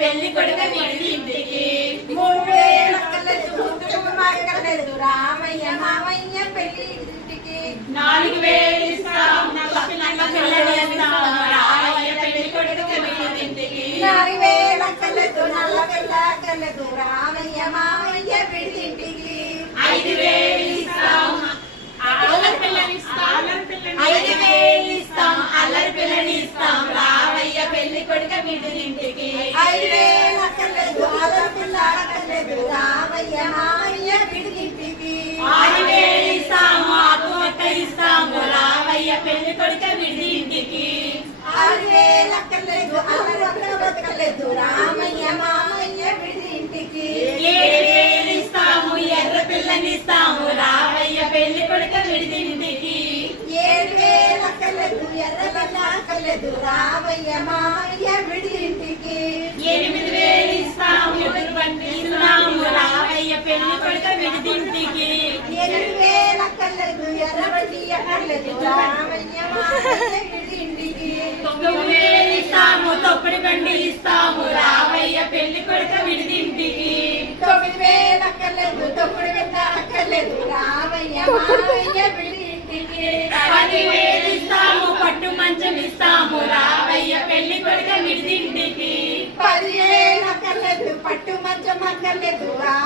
పెళ్ళి కొడుక విడిదింటికి మూడు వేల అక్కర్లేదు కుటుంబం అక్కర్లేదు రామయ్య మామయ్య పెళ్ళి ఇంటికి నాలుగు వేలు రామయ్య మామయ్య పెళ్ళి ఇంటికి. ఏడు వేలు ఇస్తాము ఎర్ర పిల్లని ఇస్తాము రావయ్య పెళ్ళి కొడుక విడిదింటికి ఏడు వేల అక్కర్లేదు ఎర్ర పిల్ల అక్కర్లేదు రామయ్య మామయ్య ఇంటికి. ఎనిమిది వేలు ఇస్తాము పెళ్ళి కొడుక విడిదింటికి ఎనిమిది వేల అక్కర్లేదు ఎర్రబడి అక్కర్లేదు రామయ్య బండి ఇస్తాము రావయ్య పెళ్ళి కొడుక విడిదింటికి. తొమ్మిది వేల అక్కర్లేదు తొమ్మిది వేల అక్కర్లేదు. రామయ్య మామయ్య పెళ్ళి ఇంటికి పది వేలు ఇస్తాము పట్టు మంచం ఇస్తాము. రావయ్య పెళ్ళి కొడుక విడిదింటికి. పది వేల అక్కర్లేదు పట్టు మంచం అక్కర్లేదు. రామయ్య మామయ్య